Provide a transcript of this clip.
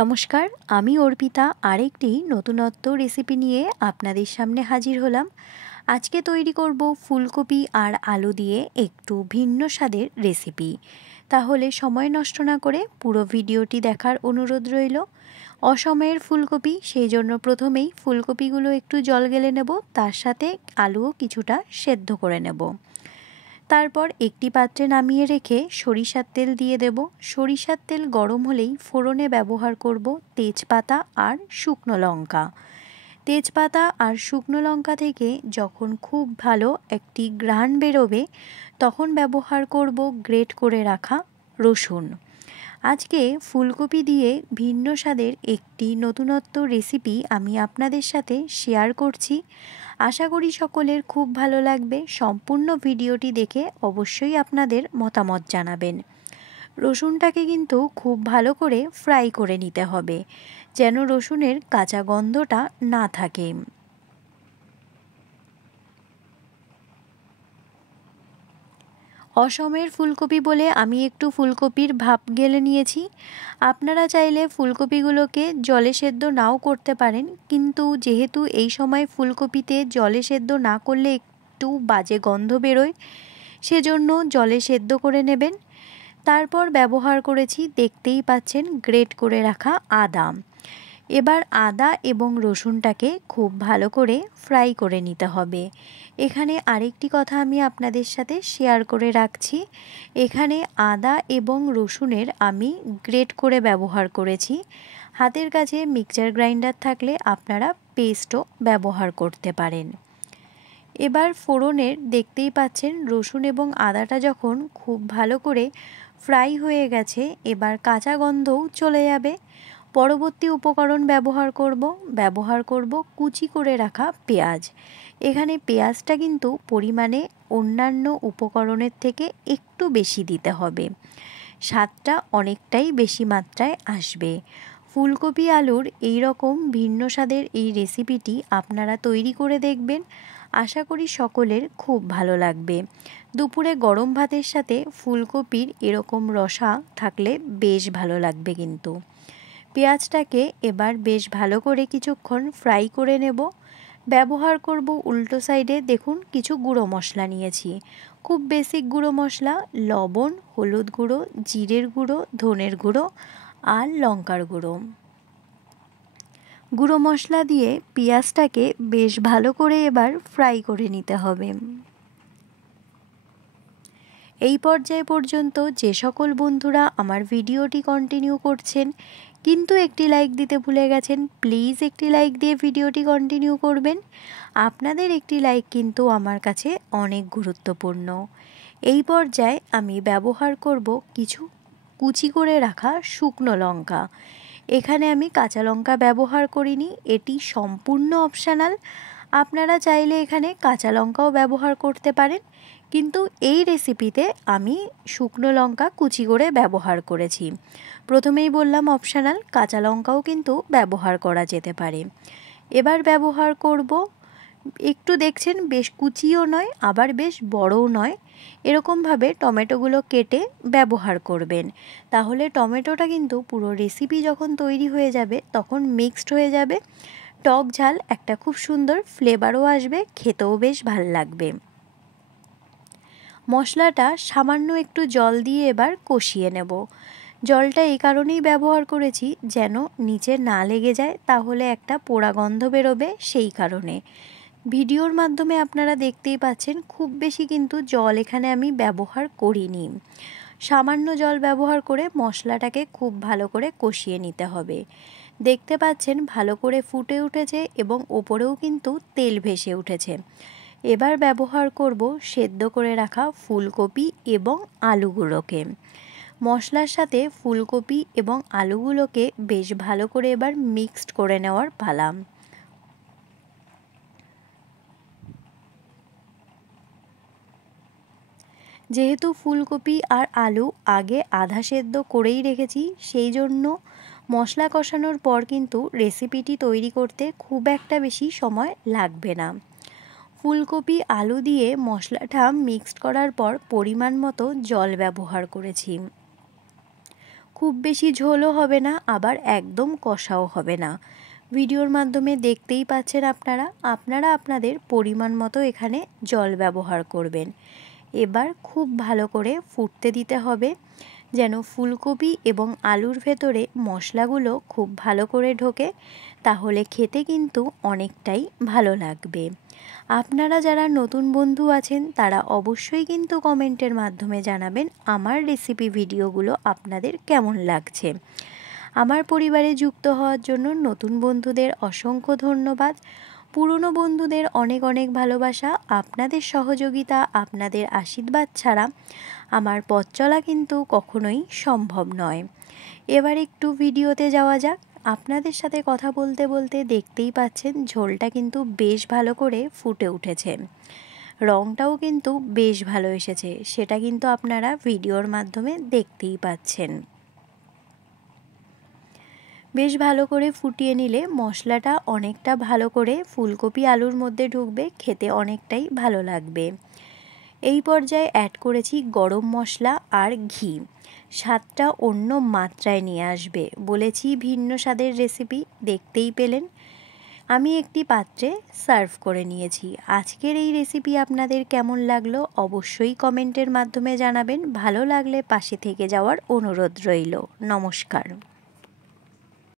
নমস্কার, আমি অর্পিতা আরেকটি নতুনত্ব রেসিপি নিয়ে আপনাদের সামনে হাজির হলাম। আজকে তৈরি করব ফুলকপি আর আলু দিয়ে একটু ভিন্ন স্বাদের রেসিপি। তাহলে সময় নষ্ট না করে পুরো ভিডিওটি দেখার অনুরোধ রইল। অসময়ের ফুলকপি, সেই জন্য প্রথমেই ফুলকপিগুলো একটু জল গেলে নেব, তার সাথে আলুও কিছুটা সেদ্ধ করে নেব। তারপর একটি পাত্রে নামিয়ে রেখে সরিষার তেল দিয়ে দেব। সরিষার তেল গরম হলেই ফোড়নে ব্যবহার করব তেজপাতা আর শুকনো লঙ্কা। তেজপাতা আর শুকনো লঙ্কা থেকে যখন খুব ভালো একটি ঘ্রাণ বেরোবে তখন ব্যবহার করব গ্রেট করে রাখা রসুন। আজকে ফুলকপি দিয়ে ভিন্ন স্বাদের একটি নতুনত্ব রেসিপি আমি আপনাদের সাথে শেয়ার করছি। আশা করি সকলের খুব ভালো লাগবে। সম্পূর্ণ ভিডিওটি দেখে অবশ্যই আপনাদের মতামত জানাবেন। রসুনটাকে কিন্তু খুব ভালো করে ফ্রাই করে নিতে হবে, যেন রসুনের কাঁচা গন্ধটা না থাকে। অসমের ফুলকপি বলে আমি একটু ফুলকপির ভাপ গেলে নিয়েছি। আপনারা চাইলে ফুলকপিগুলোকে জলে সেদ্ধ নাও করতে পারেন, কিন্তু যেহেতু এই সময় ফুলকপিতে জলে সেদ্ধ না করলে একটু বাজে গন্ধ বেরোয়, সেজন্য জলে সেদ্ধ করে নেবেন। তারপর ব্যবহার করেছি, দেখতেই পাচ্ছেন, গ্রেট করে রাখা আদা। এবার আদা এবং রসুনটাকে খুব ভালো করে ফ্রাই করে নিতে হবে। এখানে আরেকটি কথা আমি আপনাদের সাথে শেয়ার করে রাখছি। এখানে আদা এবং রসুনের আমি গ্রেট করে ব্যবহার করেছি। হাতের কাছে মিক্সচার গ্রাইন্ডার থাকলে আপনারা পেস্টও ব্যবহার করতে পারেন। এবার ফোড়নের দেখতেই পাচ্ছেন রসুন এবং আদাটা যখন খুব ভালো করে ফ্রাই হয়ে গেছে, এবার কাঁচা গন্ধও চলে যাবে। পরবর্তী উপকরণ ব্যবহার করব কুচি করে রাখা পেঁয়াজ। এখানে পেঁয়াজটা কিন্তু পরিমাণে অন্যান্য উপকরণের থেকে একটু বেশি দিতে হবে, স্বাদটা অনেকটাই বেশি মাত্রায় আসবে। ফুলকপি আলুর এই রকম ভিন্ন স্বাদের এই রেসিপিটি আপনারা তৈরি করে দেখবেন, আশা করি সকলের খুব ভালো লাগবে। দুপুরে গরম ভাতের সাথে ফুলকপির এরকম রসা থাকলে বেশ ভালো লাগবে। কিন্তু পেঁয়াজটাকে এবার বেশ ভালো করে কিছুক্ষণ ফ্রাই করে নেব। ব্যবহার করব উল্টো সাইডে, দেখুন, কিছু গুঁড়ো মশলা নিয়েছি। খুব বেসিক গুঁড়ো মশলা: লবণ, হলুদ গুঁড়ো, জিরের গুঁড়ো, ধনের গুঁড়ো আর লঙ্কার গুঁড়ো। গুঁড়ো মশলা দিয়ে পেঁয়াজটাকে বেশ ভালো করে এবার ফ্রাই করে নিতে হবে। এই পর্যায় পর্যন্ত যে সকল বন্ধুরা আমার ভিডিওটি কন্টিনিউ করছেন কিন্তু একটি লাইক দিতে ভুলে গেছেন, প্লিজ একটি লাইক দিয়ে ভিডিওটি কন্টিনিউ করবেন। আপনাদের একটি লাইক কিন্তু আমার কাছে অনেক গুরুত্বপূর্ণ। এই পর্যায়ে আমি ব্যবহার করব কিছু কুচি করে রাখা শুকনো লঙ্কা। এখানে আমি কাঁচা লঙ্কা ব্যবহার করিনি, এটি সম্পূর্ণ অপশনাল। আপনারা চাইলে এখানে কাঁচা লঙ্কাও ব্যবহার করতে পারেন, কিন্তু এই রেসিপিতে আমি শুকনো লঙ্কা কুচি করে ব্যবহার করেছি। প্রথমেই বললাম অপশনাল, কাঁচা লঙ্কাও কিন্তু ব্যবহার করা যেতে পারে। এবার ব্যবহার করব একটু, দেখছেন, বেশ কুচিও নয় আবার বেশ বড়ও নয়, এরকমভাবে টমেটোগুলো কেটে ব্যবহার করবেন। তাহলে টমেটোটা কিন্তু পুরো রেসিপি যখন তৈরি হয়ে যাবে তখন মিক্সড হয়ে যাবে, টক ঝাল একটা খুব সুন্দর ফ্লেভারও আসবে, খেতেও বেশ ভাল লাগবে। মশলাটা সামান্য একটু জল দিয়ে এবার কষিয়ে নেব। জলটা এই কারণেই ব্যবহার করেছি যেন নিচে না লেগে যায়, তাহলে একটা পোড়া গন্ধ বেরোবে, সেই কারণে। ভিডিওর মাধ্যমে আপনারা দেখতেই পাচ্ছেন খুব বেশি কিন্তু জল এখানে আমি ব্যবহার করিনি। সামান্য জল ব্যবহার করে মশলাটাকে খুব ভালো করে কষিয়ে নিতে হবে। দেখতে পাচ্ছেন ভালো করে ফুটে উঠেছে এবং ওপরেও কিন্তু তেল ভেসে উঠেছে। এবার ব্যবহার করব সেদ্ধ করে রাখা ফুলকপি এবং আলুগুলোকে। মশলার সাথে ফুলকপি এবং আলুগুলোকে বেশ ভালো করে এবার মিক্সড করে নেওয়ার পালা। যেহেতু ফুলকপি আর আলু আগে আধা সেদ্ধ করেই রেখেছি, সেই জন্য মশলা কষানোর পর কিন্তু রেসিপিটি তৈরি করতে খুব একটা বেশি সময় লাগবে না। ফুলকপি আলু দিয়ে মশলাটা মিক্সড করার পর পরিমাণ মতো জল ব্যবহার করেছি। খুব বেশি ঝোলও হবে না, আবার একদম কষাও হবে না। ভিডিওর মাধ্যমে দেখতেই পাচ্ছেন আপনারা আপনাদের পরিমাণ মতো এখানে জল ব্যবহার করবেন। এবার খুব ভালো করে ফুটতে দিতে হবে, যেন ফুলকপি এবং আলুর ভেতরে মশলাগুলো খুব ভালো করে ঢোকে, তাহলে খেতে কিন্তু অনেকটাই ভালো লাগবে। আপনারা যারা নতুন বন্ধু আছেন তারা অবশ্যই কিন্তু কমেন্টের মাধ্যমে জানাবেন আমার রেসিপি ভিডিওগুলো আপনাদের কেমন লাগছে। আমার পরিবারে যুক্ত হওয়ার জন্য নতুন বন্ধুদের অসংখ্য ধন্যবাদ। পুরনো বন্ধুদের অনেক অনেক ভালোবাসা। আপনাদের সহযোগিতা, আপনাদের আশীর্বাদ ছাড়া আমার পথ চলা কিন্তু কখনোই সম্ভব নয়। এবার একটু ভিডিওতে যাওয়া যাক। আপনাদের সাথে কথা বলতে বলতে দেখতেই পাচ্ছেন ঝোলটা কিন্তু বেশ ভালো করে ফুটে উঠেছে, রঙটাও কিন্তু বেশ ভালো এসেছে, সেটা কিন্তু আপনারা ভিডিওর মাধ্যমে দেখতেই পাচ্ছেন। বেশ ভালো করে ফুটিয়ে নিলে মশলাটা অনেকটা ভালো করে ফুলকপি আলুর মধ্যে ঢুকবে, খেতে অনেকটাই ভালো লাগবে। এই পর্যায়ে অ্যাড করেছি গরম মশলা আর ঘি, স্বাদটা অন্য মাত্রায় নিয়ে আসবে। বলেছি ভিন্ন স্বাদের রেসিপি, দেখতেই পেলেন। আমি একটি পাত্রে সার্ভ করে নিয়েছি। আজকের এই রেসিপি আপনাদের কেমন লাগলো অবশ্যই কমেন্টের মাধ্যমে জানাবেন। ভালো লাগলে পাশে থেকে যাওয়ার অনুরোধ রইল। নমস্কার।